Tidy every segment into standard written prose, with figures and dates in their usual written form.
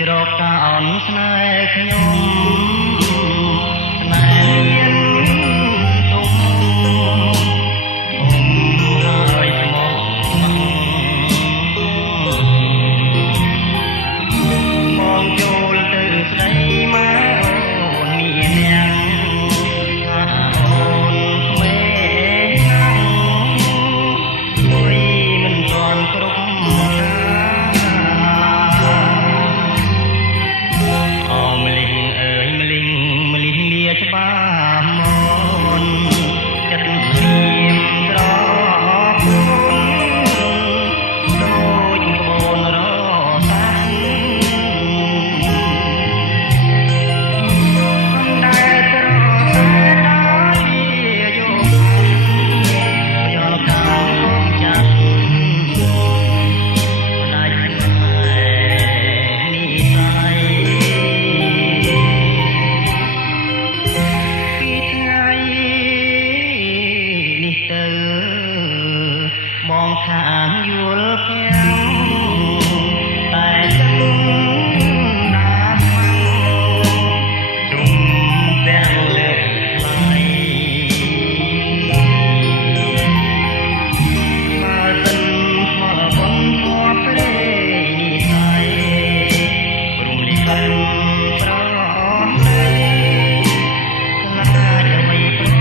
ច្រកតាអនស្នេហ៍ខ្ញុំស្នេហ៍មានទុំហើយស្មោះមកចូលទៅស្ដីមកអូនមានអ្នកថាអូនក្មេងណាស់មួយមិនទាន់គ្រប់มองถามอยู่แล้วแค่แต่ฉันน้ำมันจุ่มแดงเลือดไหลมาสันมาบนหัวเพลงใจรุมลิขันปลอดเลยลาจะไม่ปลอ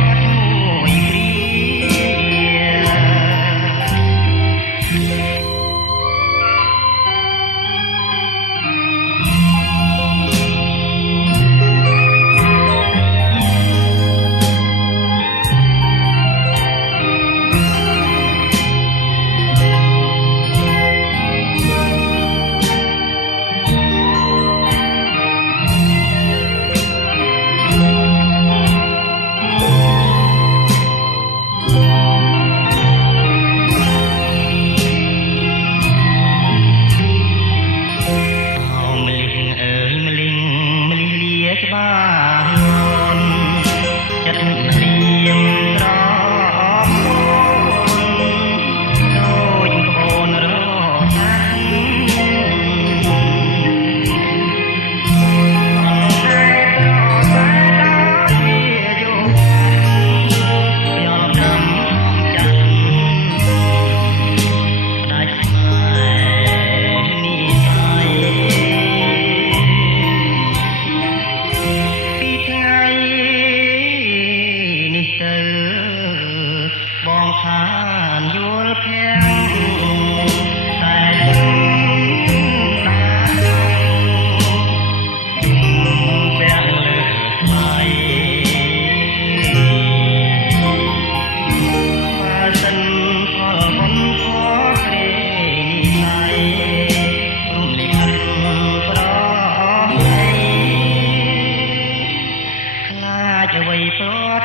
ด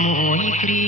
ไม่เกลี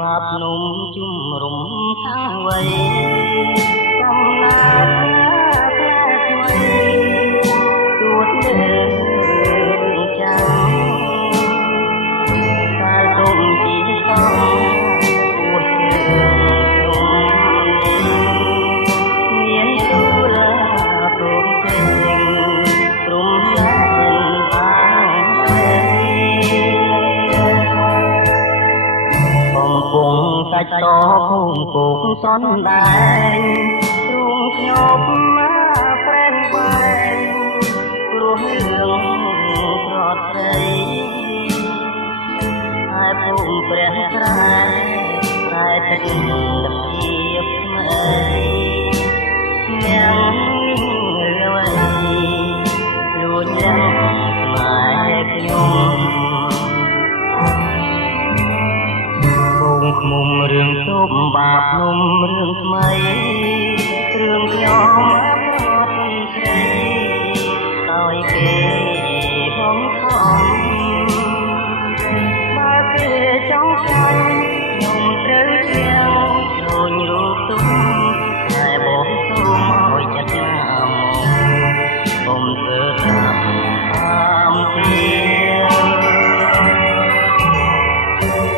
បាបនំជុំរុំខាងវ័យកំណាត់ផ្លែថ្មីទួតលើចាំតែទុំជីកំពួតជើងរុំមានទូលាព្រមជើងរុំឡើងបានបំពងសាច់តភូមិគោកសនដែងទ្រូងខ្ញុំមកប្រេងបែងព្រោះរឿងប្រត់ស្រីហើយភូមិព្រះស្រែតែទឹកលពីបថ្មីអ្នកលួយលួចយ៉ាងស្នេហ៍ខ្ញុំឃុំរឿងទុំបា បាបនំរឿងថ្មីរឿងខ្ញុំប្រត់ស្រីដោយគេហងខំបើគេចង់ចាញ់ខ្ញុំត្រូវជាងដូចរូបទុំតែបងសូមឲ្យចិត្តណាមកខ្ញុំធ្វើតាមទី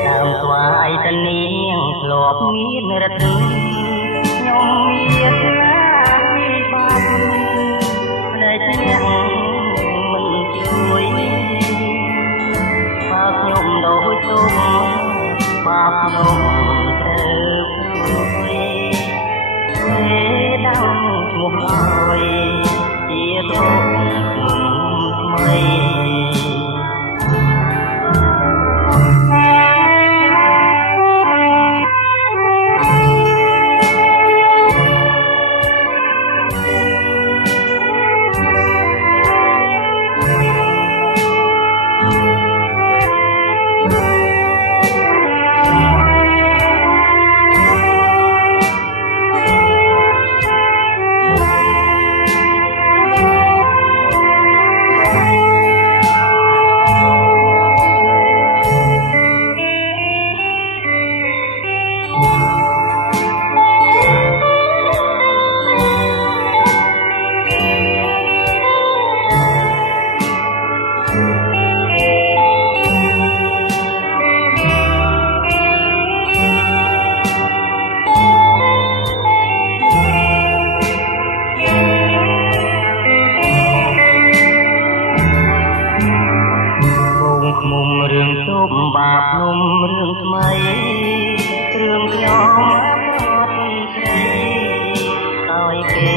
តាមស្វាយតនាងធ្លាប់មានរត់ខ្ញុំមានណាពីបាបតែអ្នកមិនជួយបើខ្ញុំដូចទុំបាបខ្ញុំត្រូវព្រួយទេដល់ឈ្មោះឲ្យជាទុំថ្មីមុំរឿងទុំបាបនំរឿងថ្មីរឿងខ្ញុំប្រត់ស្រីដោយគេ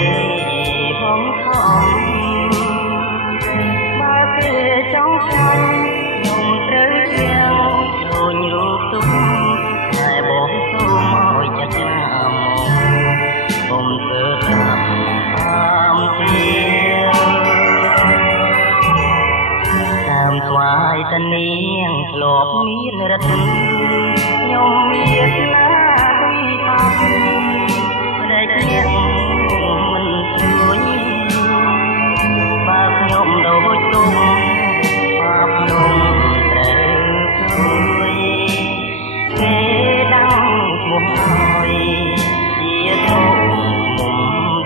ហងខំបើគេចង់ចាញ់ខ្ញុំត្រូវជាងដូចរូបទុំតែបងសូមឲ្យចិត្តណាមកខ្ញុំធ្វើតាមទីតាមស្វាយតនាងធ្លាប់មានរត់ខ្ញុំមានណាពីបាបតែអ្នកមិនជួយបើខ្ញុំដូចទុំបាបខ្ញុំត្រូវព្រួយគេដឹងឈ្មោះឲ្យជាទុំ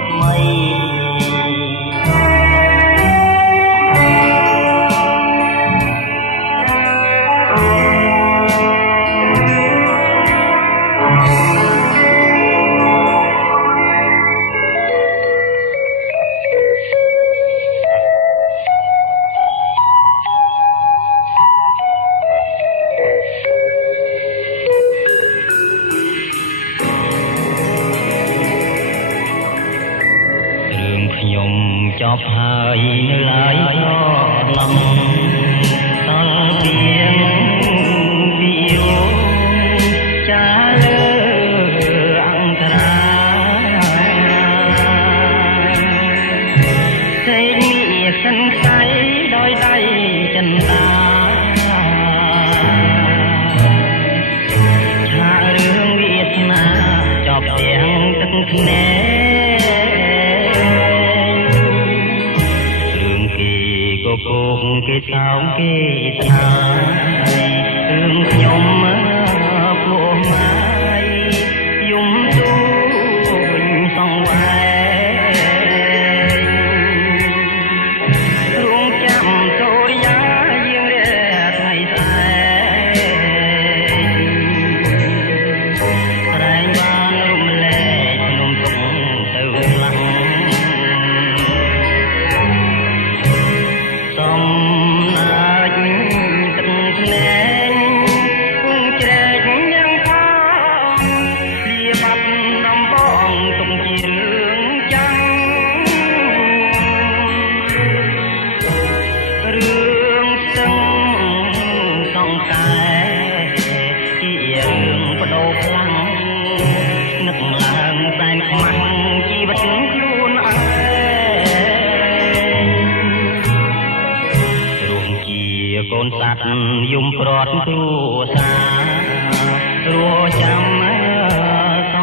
ថ្មីខ្ញុំចប់ហើយនៅឡើយឡំតល់ពីងវិយោចាលើអន្តរាសេនីសិនខ្សែដោយដៃចិនតាឆារឿងវាសនាចប់ទាំងទឹកភ្នែកគងគេសោមគេស្នារឿងខ្ញុំពួកម៉ាយយំទូញសងវែរងចាំសូរិយាយាងរះថ្ងៃស្អែកត្រែងបានរំលែកភ្នំទុំទៅខ្លាំងសំណាចទឹកភ្នែកគង់ជ្រែកយ៉ាងផងលាបាត់ដំបងទុំជារឿងចាំរឿងស្ទឹងសង្កែជារឿងបដូរខ្លាំងនឹកឡើងសែនខ្មាស់ជីវិតខ្លួនឯងកូនសត្វយំព្រាត់គ្រួសាររស់ចាំស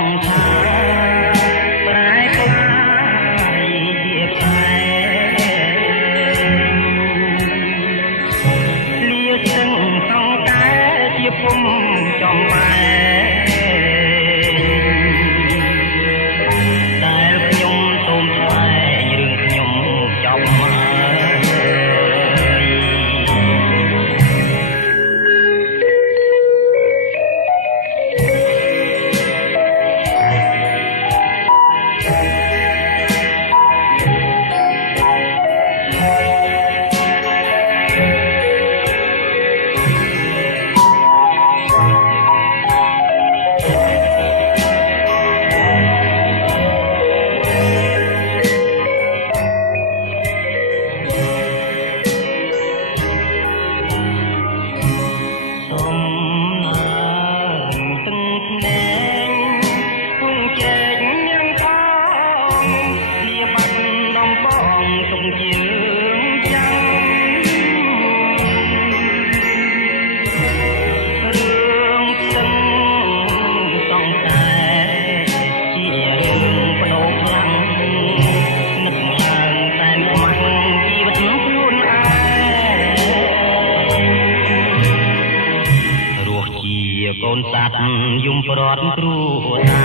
តា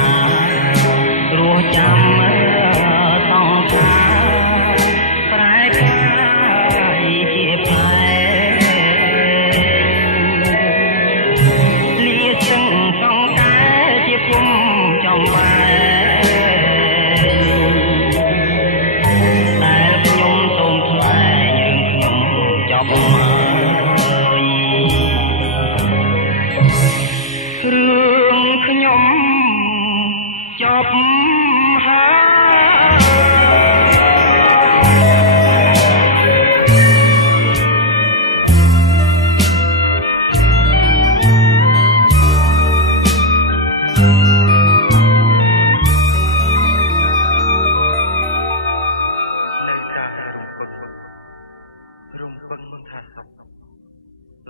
រស់ចាំសង្សារប្រែកាយជាផ្លែលៀសឹងសង្កែជាពុំចំបែតែខ្ញុំសូមថ្លែងរឿងខ្ញុំចប់រឿងខ្ញុំចប់ហើយនៅតែរំពឹងថាសុខ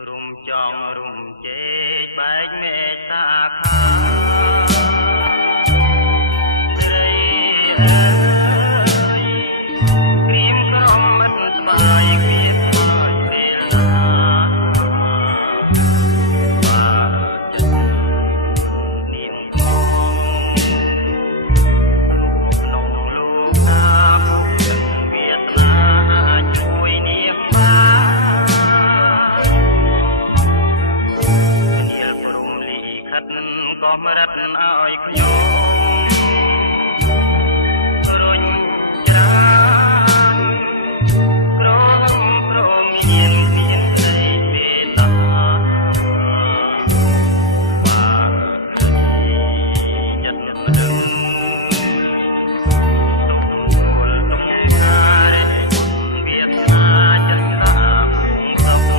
រំចង់រំជែកបែកមេត្តាខាស្រីអើយក្រៀមក្រំមិត្តស្វាយគ្មានខ្មោចពេលណាបាទចិត្តនាងក្នុងលោកណាទឹកវាសនាជួយនាងបានព្រមលីខិតក៏មរត់ឲ្យខ្ញុំរុញច្រានក្រំព្រមមានស្ដីមេត្តាបាទចិត្តមិនដឹងទូលទំការវាសនាចិត្តតាភូមិសុខ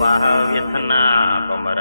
វាសនាក៏មរ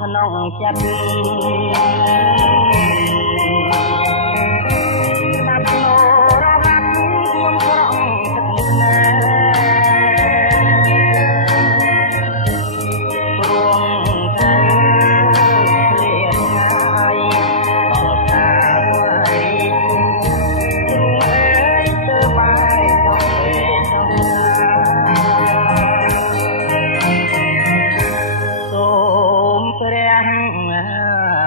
ក្នុងចិត្តស្ដាប់នរហាត់ខ្ញុំក្រំទឹកណាព្រមទៅឃ្លានហើយអត់ថាអ្វីព្រមអើយទៅបាយទៅទៅសូមព្រះ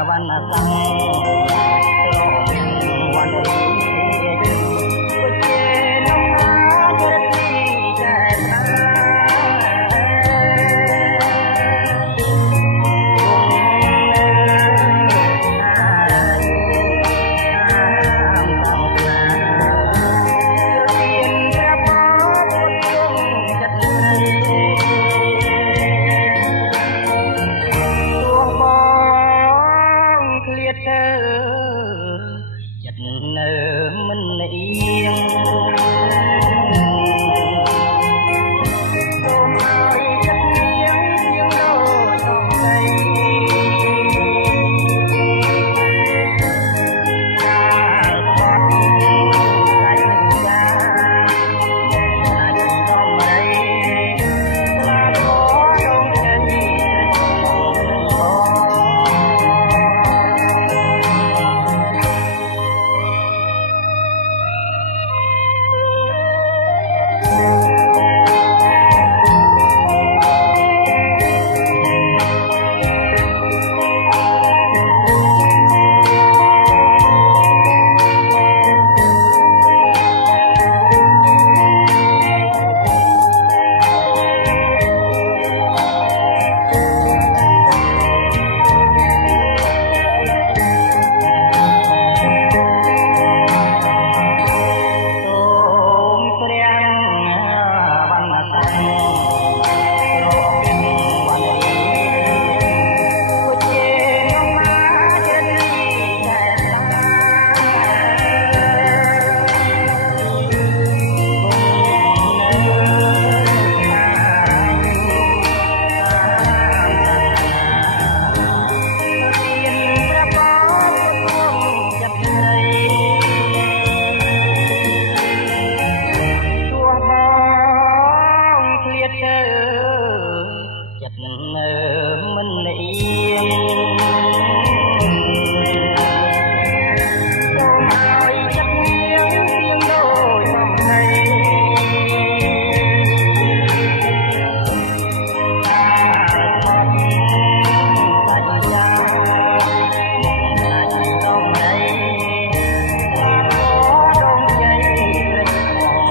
វណ្ណសង្ឃវណ្ណរីពុទ្ធេនំនារទីចែតាចិត្តនៅមិនអៀងសូមឲ្យចិត្តយើងដូចសំដីការស្បត់សាច់ចាសាច់ដំរីស្លាប់ដងចិត្តចិត្តនៅមិនអៀងសូមឲ្យចិត្តយើងដូចសំដីការស្បត់សាច់ចាសាច់ដំរីស្លាប់ដងជ័យព្រៃផង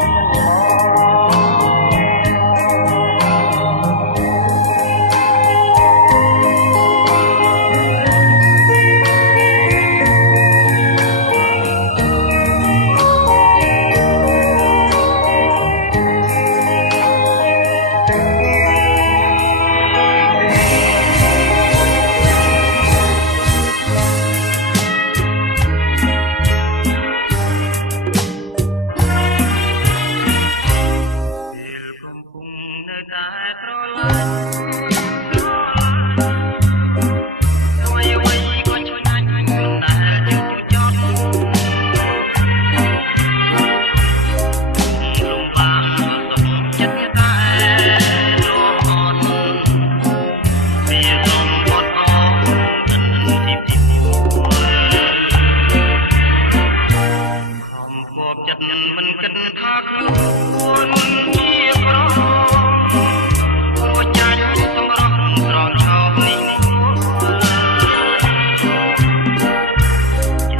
នឹងមិនគិតថាខ្លួនជាក្រព្រោះចាញ់សម្រស់ត្រង់ឆោមនេះ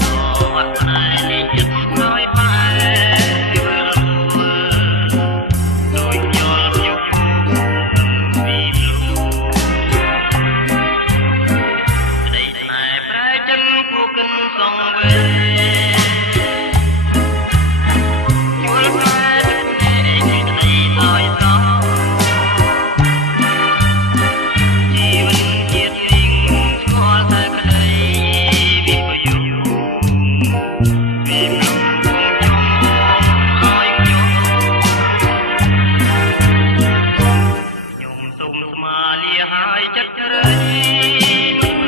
ចូលអត់ណែនេះចិត្តស្នើយបែដោយយល់យុគពីលូដេកណែប្រែចិនគូកិនសងវេស្មាលាហើយចិត្តជ្រៅ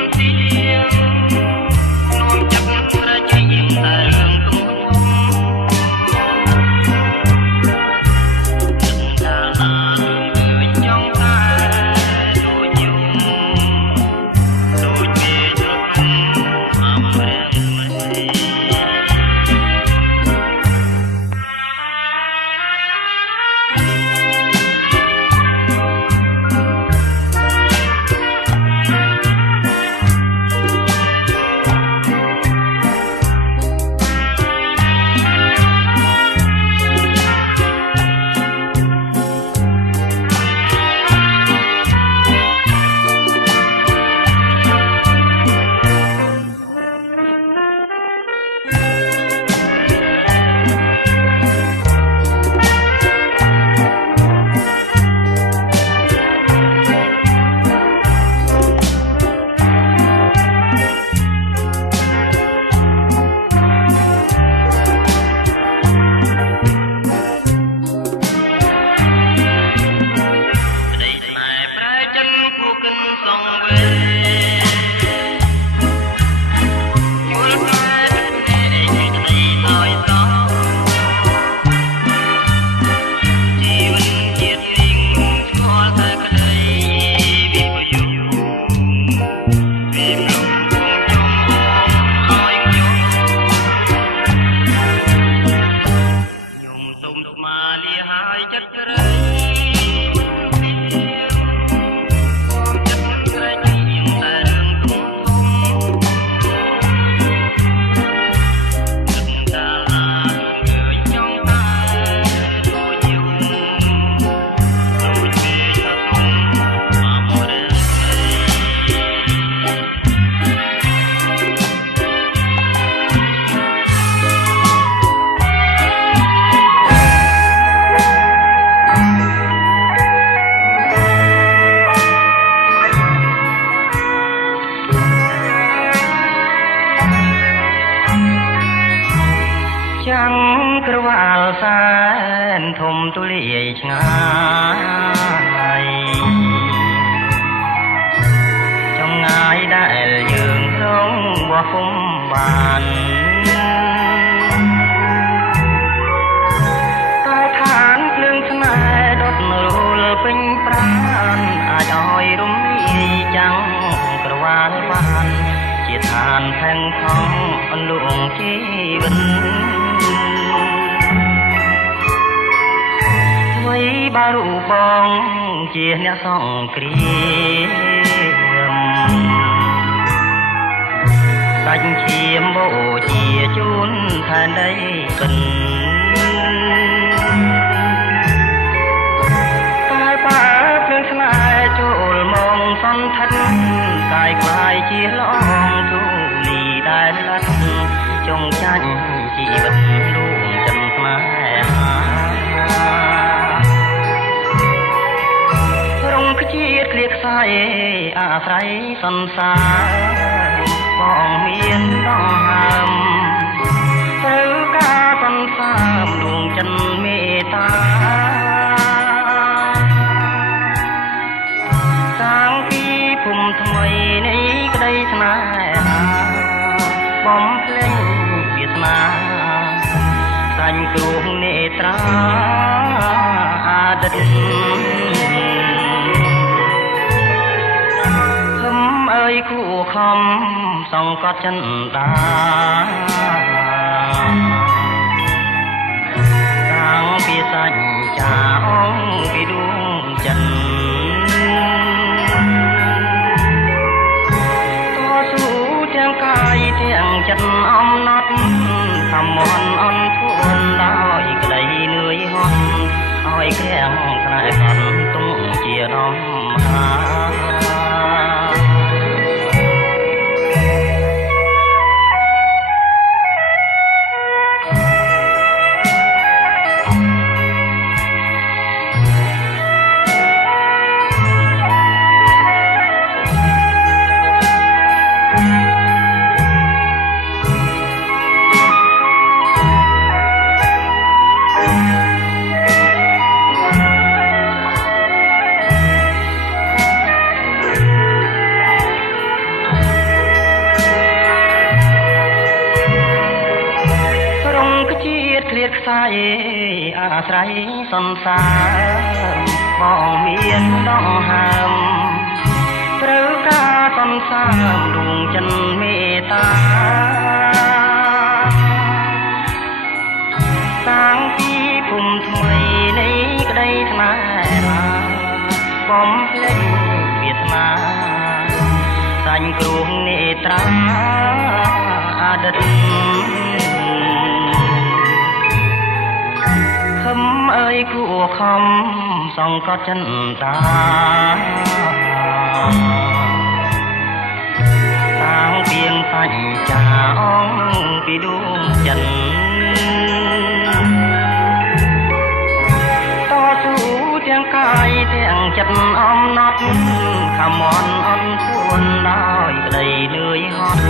ក្រវាលសែនធំទូលាយឆ្ងាយចម្ងាយដែលយើងរងបោះពុំបានតែឋានភ្លើងស្នេហ៍ដុតរលពេញប្រាណអាចឲ្យរំលាយចាំងក្រវាលបានជាឋានផែងផង់អន្លងជីវិតអ្វីបើរូបបងជាអ្នកសង្គ្រាមដាច់ឈាមបូជាជូនឋានដីពិនកាយបើភ្លើងស្នេហ៍ចូលមកសន្ធិដ្ឋកាយក្លាយជាឡងទូលីដែលលាត់ចងចាញ់ជីវិតដួងចិនស្នេហារងខ្ជាតិគ្លៀកខ្សែអាស្រ័យសន្សារបងមានដងហើមត្រូវការសន្សារដួងចិនមេត្តាសាងពីភូមិថ្មីនៃក្តីស្នេហាបំភ្លេចវាសនាសាញ់គ្រោះនេត្រាអាទិត្យអើយគួខំសង្កត់ចិនដាតាំងពីសញ្ចាអងពីដួងចិនតស៊ូទាំងកាយទាំងចិត្តអំណត់ខំមន់អន់ធួនដោយក្តីនឿយហត់ឲ្យក្រាំងខ្នែកត់ទុំជារំហាខ្សែអាស្រ័យសន្សារបងមានដងហើមត្រូវការសន្សារដួងចិនមេត្តាតាំងពីភូមិថ្មីនៃក្តីស្នេហាបំភ្លេចវាសនាសាញ់គ្រោះនេត្រាអាទិត្យខំអើយគួខំសង្កត់ចិនតាតាំងពីងសញ្ចាអងពីដួងចិនតស៊ូទាំងកាយទាំងចិត្តអំណត់ខំមន់អន់ធួនដោយក្តីនឿយហត់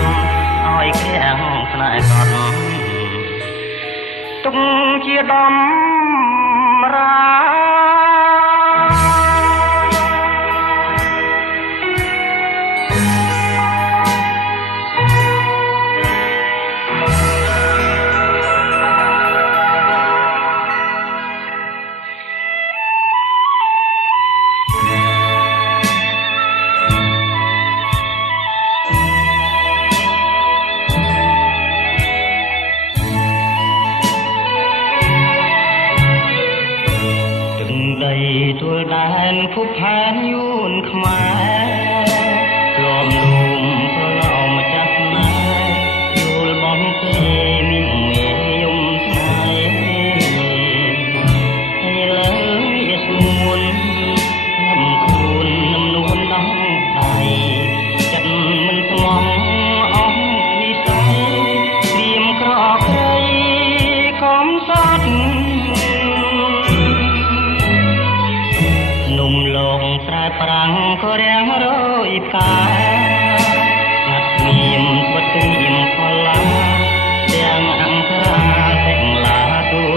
ឲ្យក្រាំងស្នេហ៍កត់ទុកជាដំរា tôi đàn khúc hát nhún khmai lom lùm có lòng chắc nai yul bom kê mình mê yum thay hay lớn ya suôn nằm khuôn nằm nuôn đắng tay chặt mình mong ong đi say liềm cỏ cây khóm sát nung lồng tra prang có rang roi ca ngặt mìm bất mìm khola đang ăn ra thành lá tu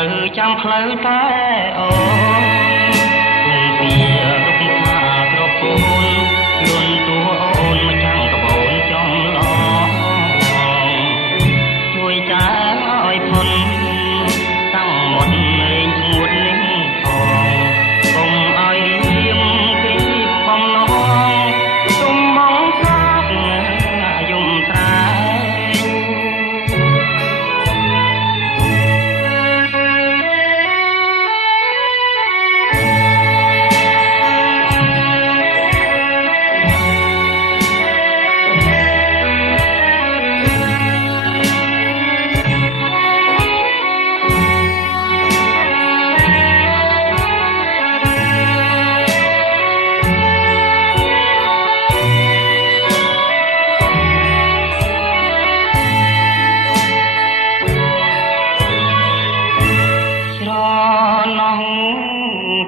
ទៅចាំផ្លូវតែអូនគង់ពីរុកថាក្រពូនលន់តួអូនមកចាំងកបូនចំឡងជួយចាឲ្យផុនតាំងមុនលេងស្ងួតនេះផងកុំឲ្យរៀមគ្រីបំណងទុំបងស្រាក់យំត្រា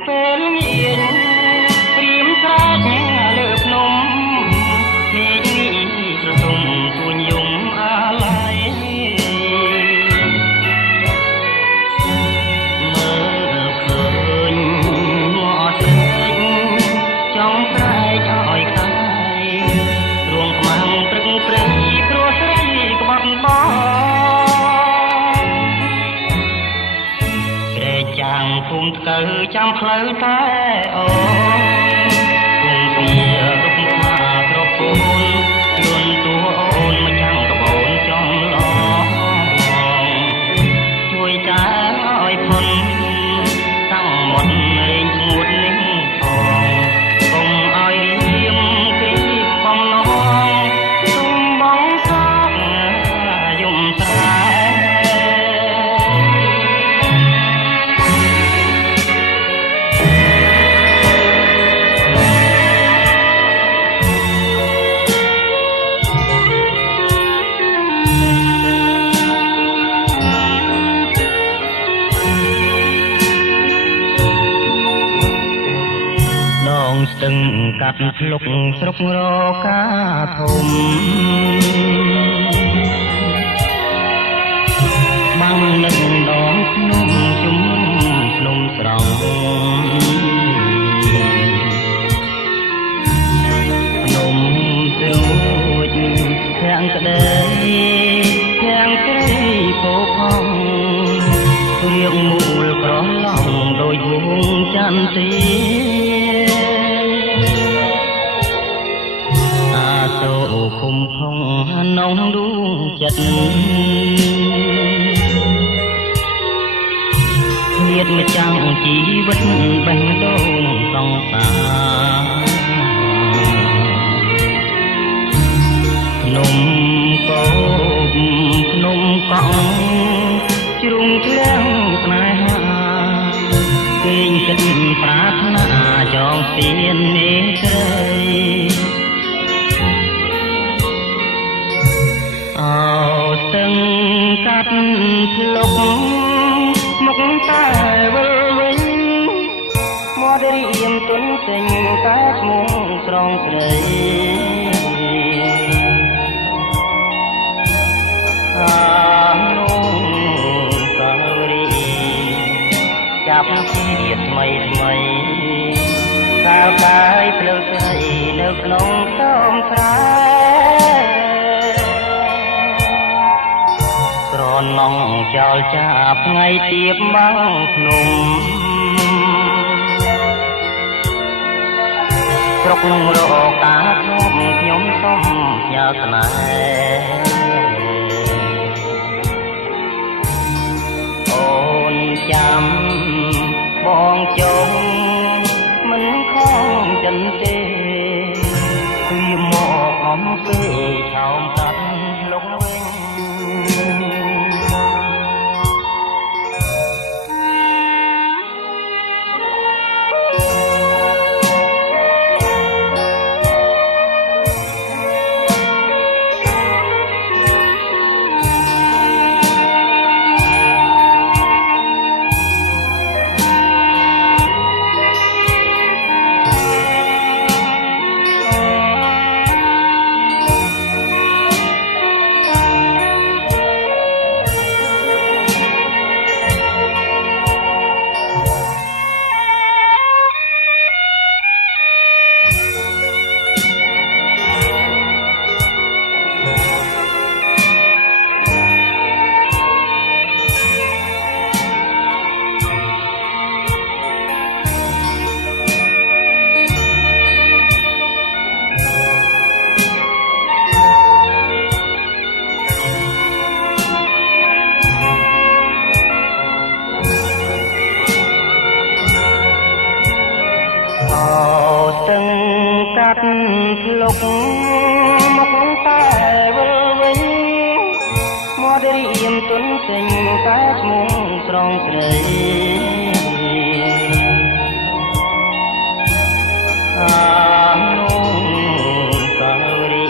ពេលងៀនព្រៀមស្រាច់លើភ្នំមេឃនេះប្រទុំទួញយំអាឡ័យមើលឃើញមកស្រីចង់ស្រែកឲ្យកាយរួងខ្មាំងព្រឹងព្រៃព្រោះស្រីក្បត់បងចាំភូមិថ្កើចាំផ្លូវតែអូនគង់ពីរុកថាក្រពូនលន់តួអូនមកចាំងកបូនចំឡងជួយចាឲ្យផុនតាំងមុនលេងស្ងួតនេះផងកុំឲ្យរៀមគ្រីបំណងទុំបងស្រាក់យំត្រាស្ទឹងកាត់ភ្លុកស្រុករកាធំបាំងនឹងដងភ្នំជុំភ្នំស្រង់ភ្នំស្រួចធាំងក្ដីធាំងស្រីពោផងរៀងមូលក្រឡងដោយវងចន្ទទីសូគុំខំនងដួងចិត្តញាតម្ចាំងជីវិតបេះដូងសង្សារភ្នំកោបភ្នំកង់ជ្រុងធ្លាំងស្នេហាគេងគិតប្រាថ្នាចងស្ទៀនមេត្រីអោស្ទឹងកាត់ភ្លុកមកតែវិលវិញមករៀមទុនចេញតែឈ្មោះស្រងស្រីអានោះសាវរីចាប់ជាតិថ្មីថ្មីកាលកាយភ្លើស្រីនៅក្នុងខ្ទមស្រែក្រណងចោលចាប់ថ្ងៃទៀបមកភ្នំស្រុករកាធំខ្ញុំសុំផ្ញើស្នេហ៍អូនចាំបងចុងមិនខំចិនទេពីមកអំពីឆោមកាត់លុកវិញ ស្ទឹងកាត់ភ្លុកមកតែវិលវិញមករៀមទុនចេញតែឈ្មោះស្រងស្រីនោះសារី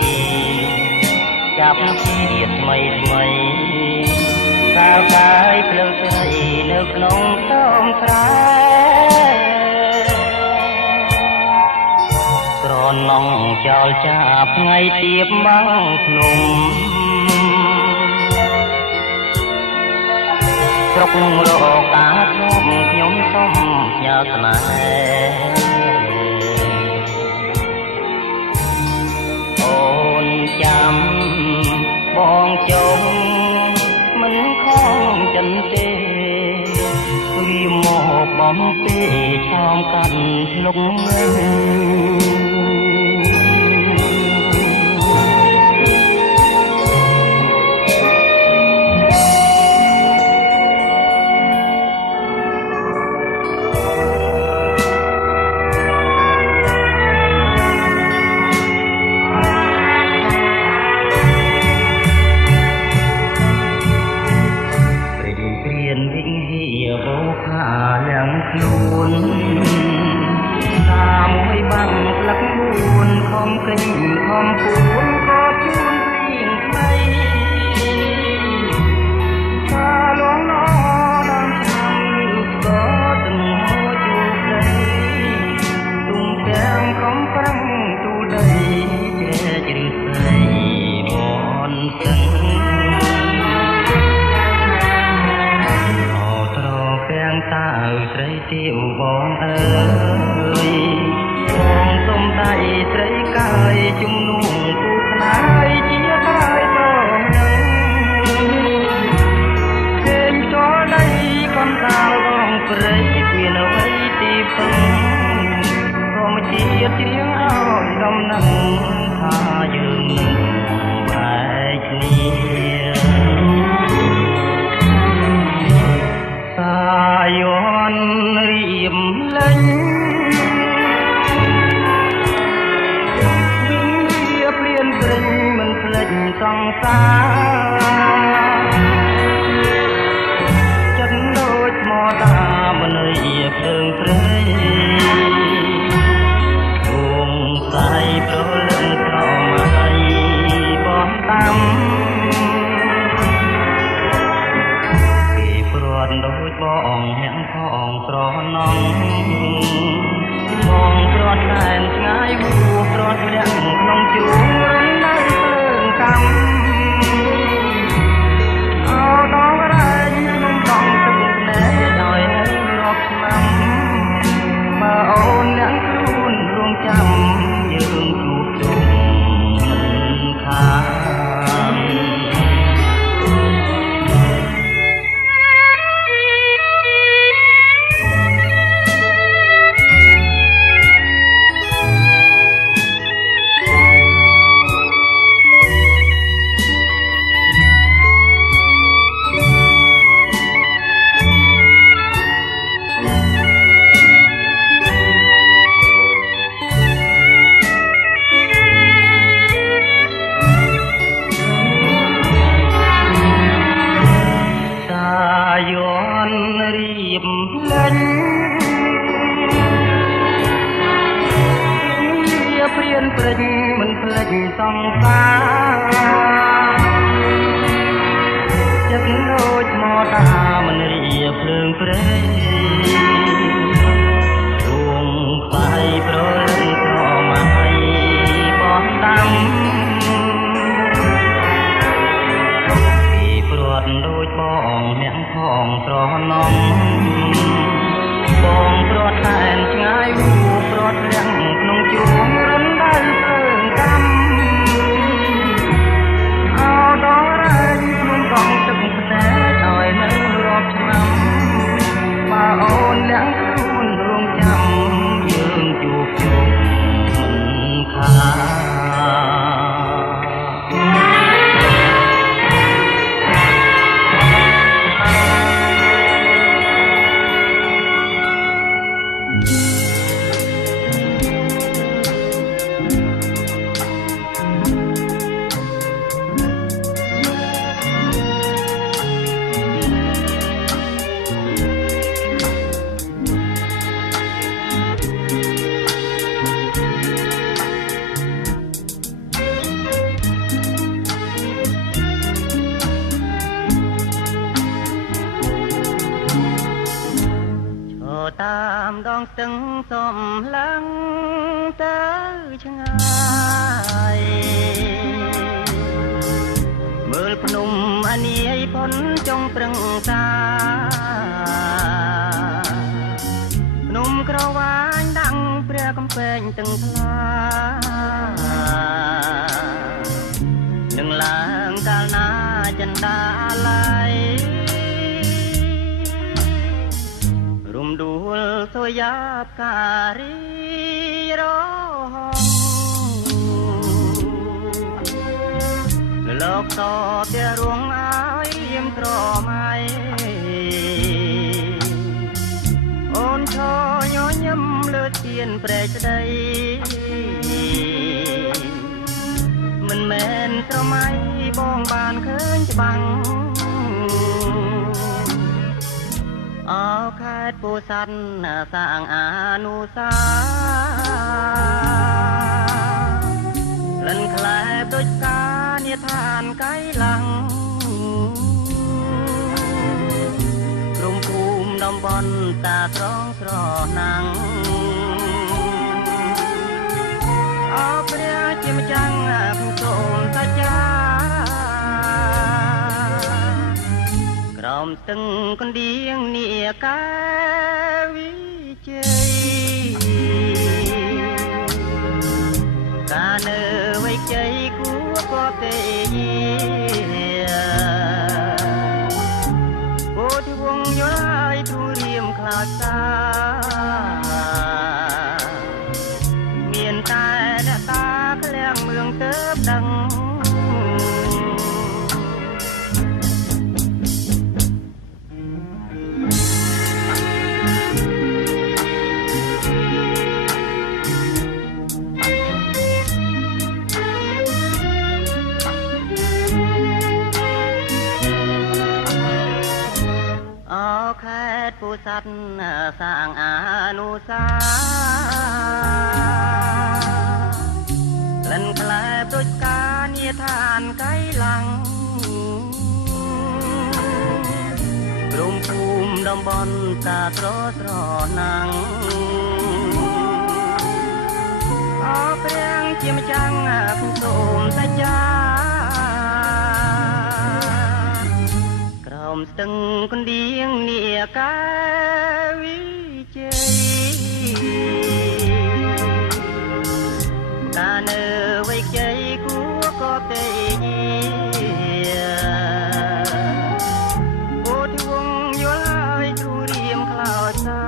ចាប់ជាតិថ្មីថ្មីកាលកាយភ្លើងស្រីនៅក្នុងខ្ទមស្រែក្រណងចោលចាប់ថ្ងៃទៀបមកភ្នំស្រុករកការធ្លាប់ខ្ញុំសុំផ្ញើស្នេហ៍អូនចាំបងចុងមិនខំចិនទេវាមកបំពេឆោមកាន់ភ្លុកខ្លួនតាមមួយបាំងផ្លឹកពួនខំកិញខំពួនក៏ជូនព្រៀងថ្មីកាលងណដល់ឆ្នាំក៏ទាំងហោជួបដីទុំទាំងខំប្រឹងទូដីជ្រែកឬស្រីមនស្ទឹងតើស្រីទៀវបងអើយបងសុំដៃស្រីកាយជំនុំគូខ្នាយជាកាយបងនឹងឃើញចោលដៃកូនតាលបងព្រៃគ្មានអ្វីទីពឹងក៏មកជាជ្រៀងឲ្យដំណឹងថាយើងនឹងបែកគ្នាយន់រៀមលេងវាព្រៀនព្រិញមិនភ្លេចសង្សារចិត្តដូចថ្មតាមន័យភ្លើងព្រៃគងស្អីប្រលឹងក្រមៃបោះតាមដូចបងញាំងផងស្រណងបងប្រត់តែនឆ្ងាយវូប្រត់លៀងក្នុងជួររំនៅភ្លើងកម្មអោដងរែងក្នុងបងទឹកណែដោយនៅរាប់ឆ្នាំបើអូនអ្នកខ្លួនរងចាំយើងជួបជុំមិនខានព្រៀនព្រិញមិនភ្លេចសង្សារចិត្តដូចថ្មតាមិនរៀភ្លើងព្រៃរួងខ្វាយប្រលឹងក្រមៃបោះតាមពីព្រាត់ដូចបងញាំងផងស្រណងបងព្រាត់តែនឆ្ងាយវូព្រាត់លៀងក្នុងជួររំដៅភ្លើងកម្មអោដងរែងក្នុងកងទឹកផ្ទែឲ្យនៅរាប់ឆ្នាំបើអូនលៀងខ្លួនរងចាំយើងជួបជុំមិនខាន តាមដងស្ទឹងសំឡើងទៅឆ្ងាយមើលភ្នំអានីយផុនចុងប្រឹងតាភ្នំក្រវាញដាំងព្រះកំពែងទឹងថ្លានឹងឡើងកាលណាចិន្តាឡៃរំដួលសូយ៉ាបការីរហងលោកតតែរួងអើយយាមត្រមៃអូនឈរញញឹមលើទៀនព្រែកស្ដីមិនមែនស្រមៃបងបានឃើញច្បាំងអោខេត្តពោធិ៍សាត់សាងអនុសាលិនខ្លែបដូចការនិឋានកៃឡាំងក្រុមភូមិតំបន់តាត្រង់ស្រណាំងអោព្រះជាម្ចាំងผู้សូមសច្ចាក្រោមស្ទឹងកណ្ដៀងនាកាវិជ័យការនៅវ័យជ័យគួរក៏ទេពោធិវង្សយល់ហើយព្រួយរៀមខ្លោចសាមានតែអ្នកតាក្លៀងមឿងទៅដឹងខេត្តពោធិ៍សាត់សាងអនុសាលិនខ្លែបដូចការនិឋានកៃឡាំងក្រុមភូមិតំបន់តាត្រស្រណាំងអោព្រះជាម្ចាំងผู้សូមសច្ចាស្ទឹងកណ្ដៀងនាកាវិជ័យការនៅវ័យជ័យគួរក៏ទេពោធិវង្សយល់ហើយទ្រូរៀមខ្លោចសា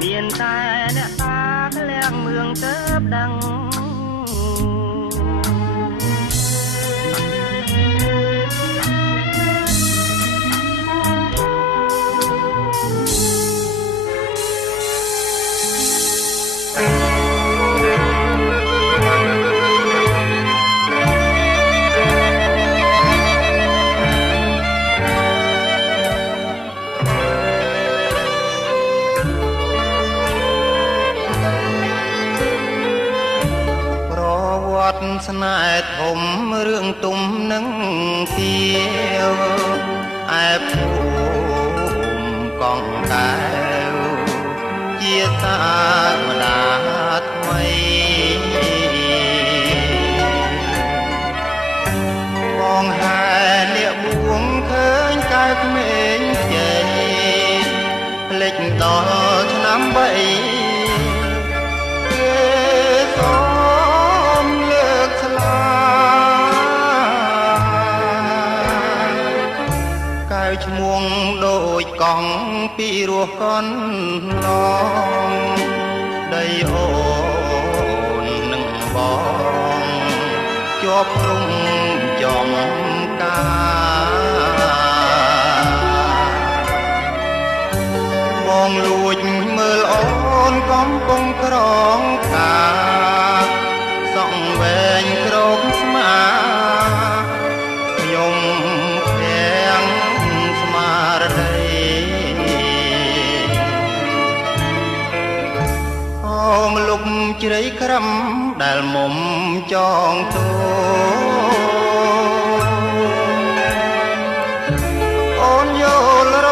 មានតែអ្នកតាក្លៀងមឿងទៅដឹងស្នេហ៍ធំរឿងទុំនឹងទៀវឯភូមិកងកែវជាតាម្ដាថ្មីបងហែលៀកបួងឃើញកែវក្មេងជ័យភ្លេចដល់ឆ្នាំ3ឈ្មោះដូចកង់ពីរោះកនឡងដីអូននឹងបងជាប់ព្រំចំការបងលួចមើលអូនកំពុងក្រងការសក់វែងក្រោកស្មាខ្ញុំមលុបជ្រៃក្រំដែលមុំចងតូអូនយល់រ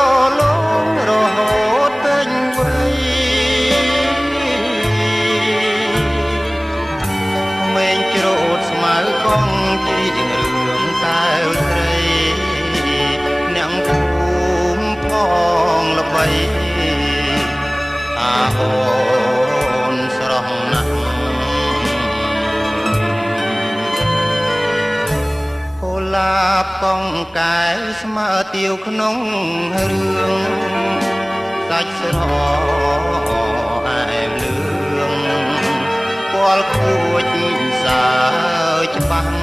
កងកែស្មើទាវក្នុងរឿងសាច់ស្រអែមលឿងពាល់ខួចសើច្បាស់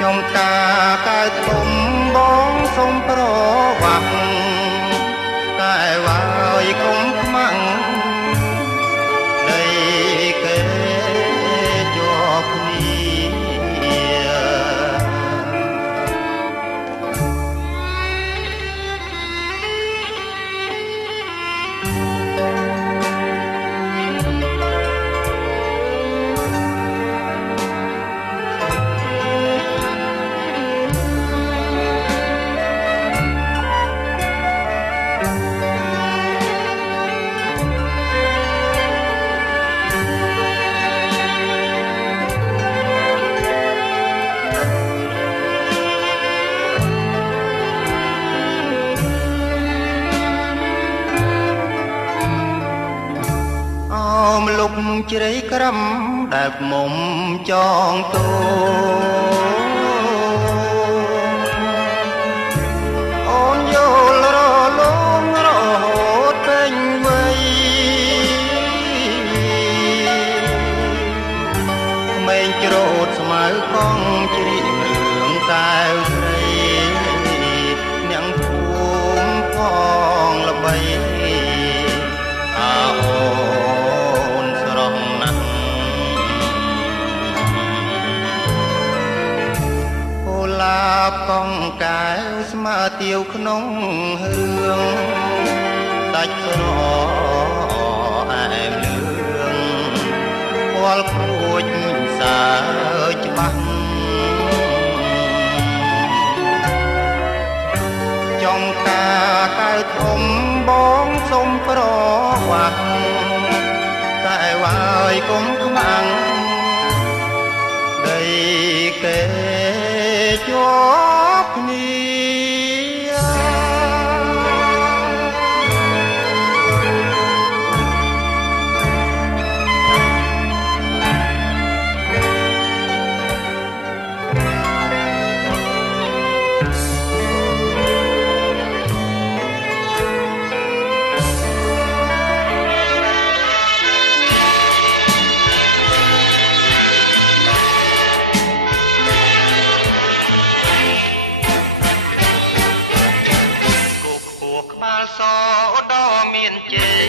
ចំការកើតទុំបងសុំប្រវាស់តែវាយកុំខ្មាំងដីគេជាប់គ្នាលុកជ្រៃក្រំដែលមុំចងតូអូនយល់រលងរហូតពេញវ័យក្មេងច្រូតស្មៅកងជ្រៀងរឿងតែវស្រីនាងភូមិផងល្បីកងកែវស្មើទាវក្នុងរឿងដាច់ស្រអែមលឿងពាល់ខួចសើច្បាស់ចង់ការកើតធំបងសុំប្រវាស់តែវាយកុំខ្មាំងដីគេជាប់គ្នាសដ៏មានជ័យ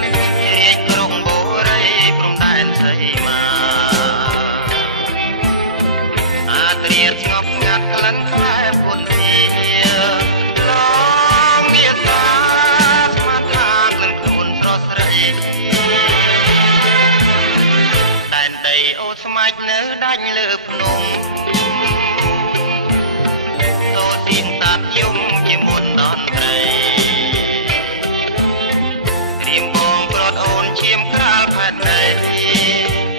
រាជក្រុងបូរីព្រំដែនសីមាអាត្រៀតស្ងប់ស្ងាត់ក្លិនផ្លែពុនធាឡងវាសាស្មាត់ថាក្លិនខ្លួនស្រស់ស្រីដែនដីអូស្មាច់នៅដាច់លើភ្នំយំជាមុនដនត្រីព្រៀមបងប្រត់អូនឈាមក្រាលផែនដី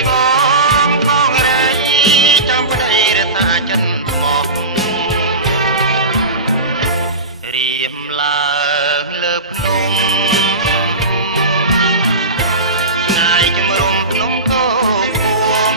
បងផងរៃចាំប្តីរសាចិនស្មោះរៀមឡើងលើភ្នំឆ្ងាយជំរុំភ្នំគោគួង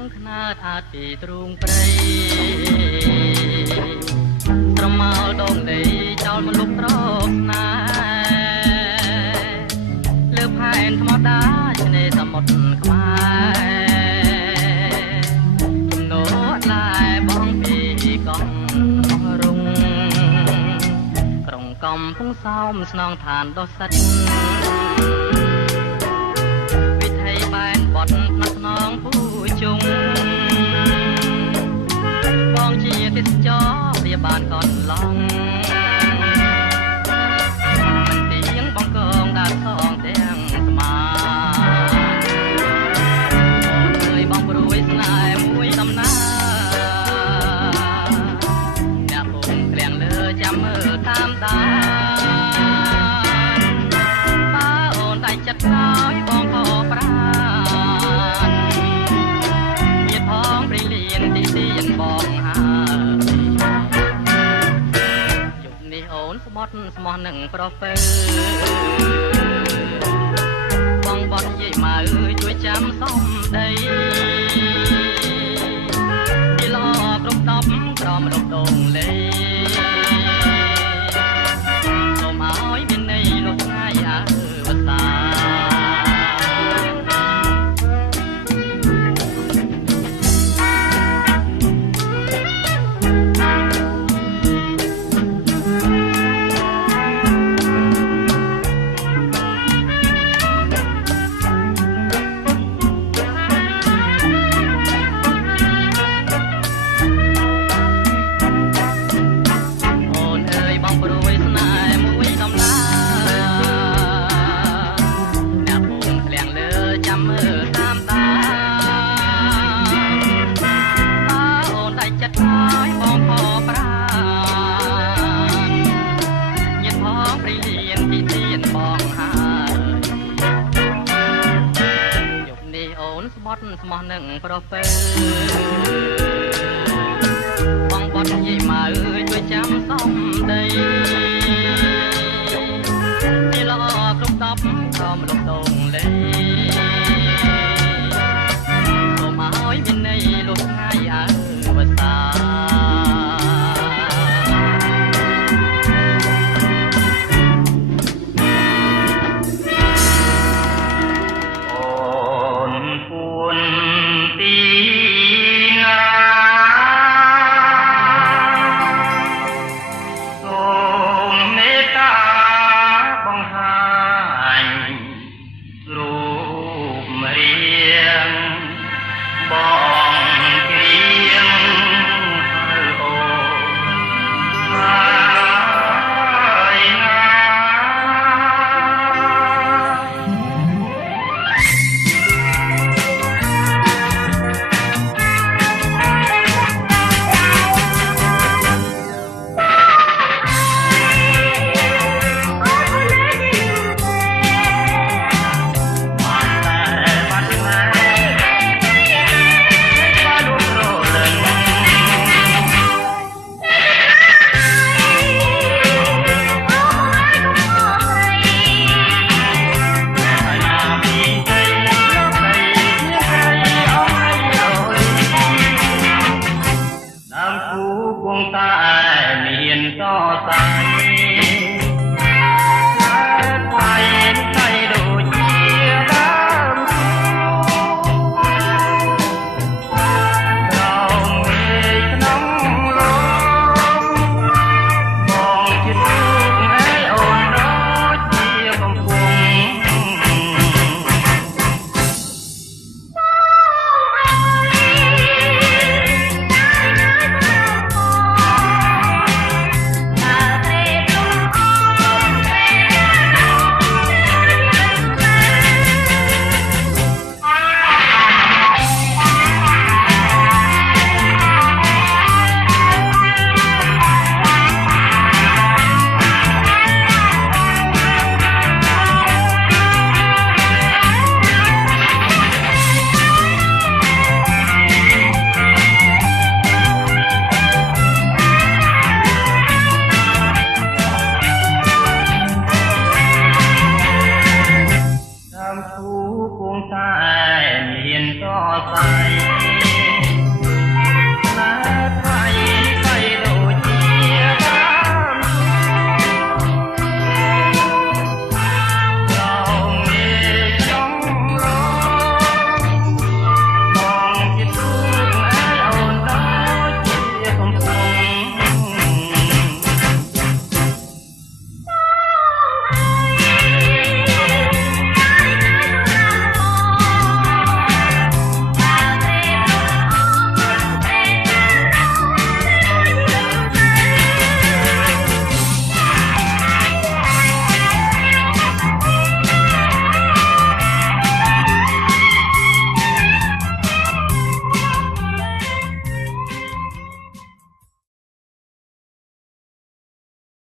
ក្នុងខ្នាតអាទីទ្រូងព្រៃត្រមោលដងដីចោលមកលុបត្រកស្នេហ៍លើផែនថ្មដាឆ្នេរសមុទ្រខ្មែរចំណូលឡាយបងពីកងរុងក្រុងកំពុងសោមស្នងឋានដុសសិតវិថីបែនបត់ផ្នែកស្នងពូជុងបងជាទេសចរវាបានកនឡងមិនទៀងបងកងដាល់សងទាំងស្មាអើយបងព្រួយស្នេហ៍មួយដំណើរអ្នកពុំក្លៀងលើចាំមើលតាមដានបើអូនតែចិត្តហើយបងក៏ប្រានមានផងព្រីលៀនទីទៀនបងស្បត់ស្មោះនឹងប្រពើបងបត់និយាយមកជួយចាំសំដីពីឡគ្រប់ដប់ក្រមលុបដងលេសូមឲ្យមានន័យលុបថ្ងៃអើវតាស្មោះនឹងប្រពើបងបត់និយាយមកជួយចាំសំដីពីឡគ្រប់ដប់ក្រមលុបដងលេសូមឲ្យមានន័យលុបថ្ងៃអើវតាគួងតែមានតស្អី